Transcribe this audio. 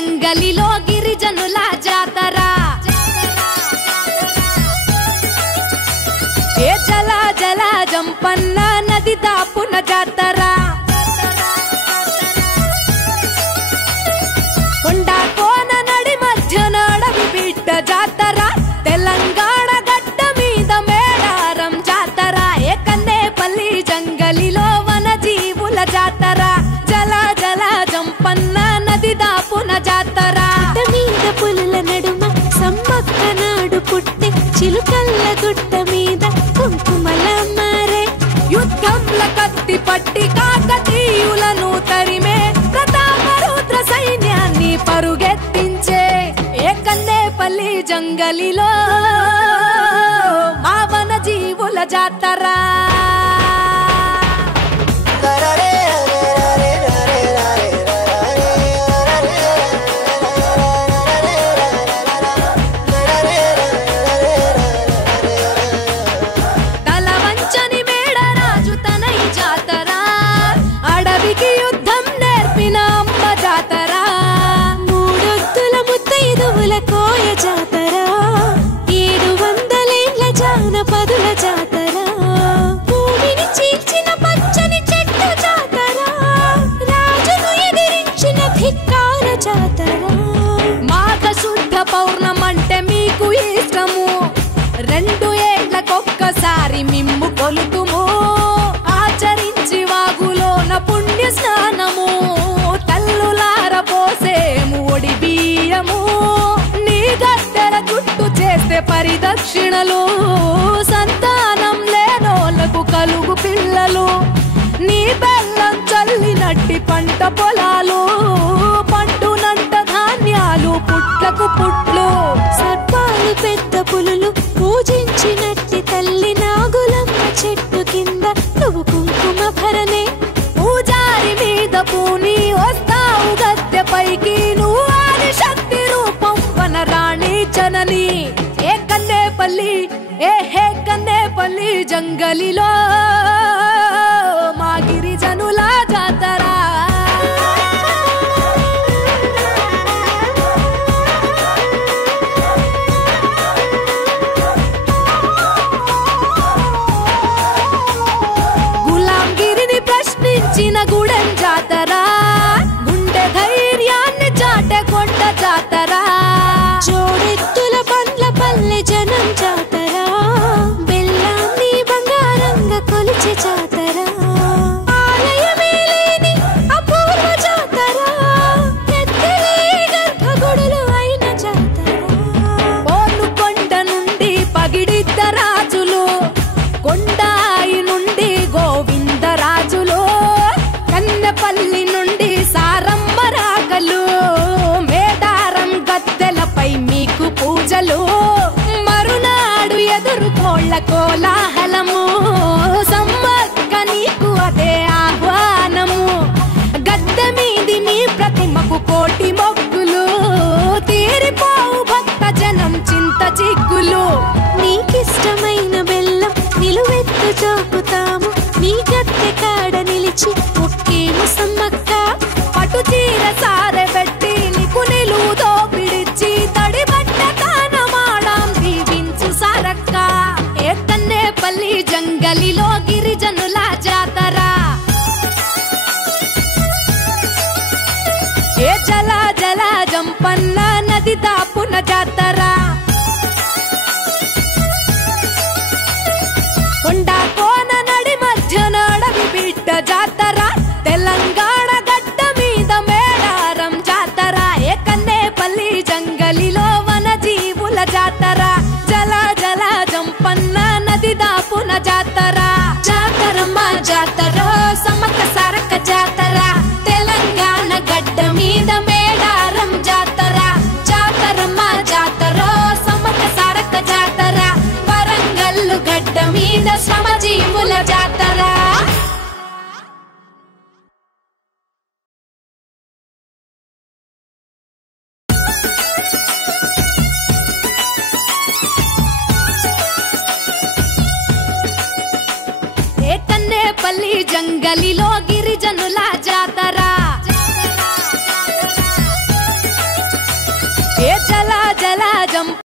జంగలిలో గిరిజనుల జాతర ఏ జల జల జంపన్న నది దాపున జాతర కొండ కోన నడి మధ్యన అడవి బిడ్డ జాతర తెలంగాణ గడ్డ మీద మేడారం జాతర ఏ కన్నేపల్లి జంగలిలో వన జీవుల జాతర జల జల జంపన్న నది దాపున జాతర మీద పులుల నడుమ సమ్మక్క నాడు పుట్టి చిలుకల్ల గుట్ట మీద కుంకుమల మారే యుద్ధంల కత్తి పట్టి కాకతీయులను తరిమే ప్రతాపరుద్ర సైన్యాన్ని పరుగెత్తించే ఏ కన్నేపల్లి జంగలిలో మా వన జీవుల జాతర కోయ జాతర 700 జానపదుల జాతర భూమిని చీల్చిన పచ్చని చెట్టు జాతర రాజును ఎదిరించిన ధిక్కార జాతర మాఘ శుద్ధ పౌర్ణమంటే మీకు ఇష్టము 2 ఏళ్లకొక్కసారి మిమ్ము కొలుతుము ఆచరించి వాగులోన పుణ్య స్నానము తల్లులార పోసేము ఒడి బియ్యము గద్దెల చుట్టూ చేస్తే పరిదక్షిణలు సంతానం లేనోళ్లకు కలుగు పిల్లలు నీ బెల్లం చల్లినట్టి పంట పొలాలు పండునంట ధాన్యాలు పుట్లకు పుట్లు సర్పాలు పెద్ద పులులు పూజించినట్టి తల్లి నాగులమ్మ చెట్టు కింద నువ్వు కుంకుమ భరణే పూజారి మీద పూని వస్తావు గద్దె పైకి నువ్వు ఆది శక్తి రూపం వనరాణి జనని ఏ కన్నేపల్లి హే కన్నేపల్లి జంగలిలో మా గిరిజనుల జాతర గులాంగిరిని ప్రశ్నించిన గుడెం జాతర గుండె ధైర్యాన్ని చాటే కొండ జాతర జోడెత్తుల పండ్ల పల్లె జనం జాతర బెల్లాన్ని బంగారంగా కొలిచే జాతర ఆలయమే లేని అపూర్వ జాతర ఎత్తలే గర్భగుడులు అయిన జాతర పోనుకొండ నుండి పగిడిద్ద రాజులు కొండాయి నుండి గోవిందరాజులు కన్నెపల్లి నుండి సారమ్మ రాగలు మేడారం గద్దెలపై మీకు పూజలు మరునాడు ఎదురుకోళ్ల కోలాహలము సమ్మక్క నీకు అదే ఆహ్వానము గద్దె మీది నీ ప్రతిమకు కోటి మొక్కులు తీరిపోవు భక్త జనం చింత చిక్కులు నీకిష్టమైన బెల్లం నిలువెత్తు చూపుతాము నీ గద్దె కాడ నిలిచి ఒక్కేము సమ్మక్క పటు చీర సారె పెట్టి నీకు నిలువుతో పిడిచి తడి బట్ట తానమాడాం దీవించు సారక్క ఏ కన్నేపల్లి జంగలిలో గిరిజనుల జాతర ఏ జల జల జంపన్న నది దాపున జాతర కొండ కోన నడి మధ్యన అడవి బిడ్డ జాతర తెలంగాణ గడ్డ మీద మేడారం జాతర ఏ కన్నేపల్లి జంగలిలో వన జీవుల జాతర జల జల జంపన్న నది దాపున జాతర జాతరమ్మ జాతర సమ్మక్క సారక్క జాతర తెలంగాణ గడ్డ మీద మేడారం జాతర జాతరమ్మ జాతర సమ్మక్క సారక్క జాతర వరంగల్లు గడ్డ మీద శ్రమజీవుల జాతర ఏ కన్నేపల్లి జంగలిలో గిరిజనుల జాతర గజం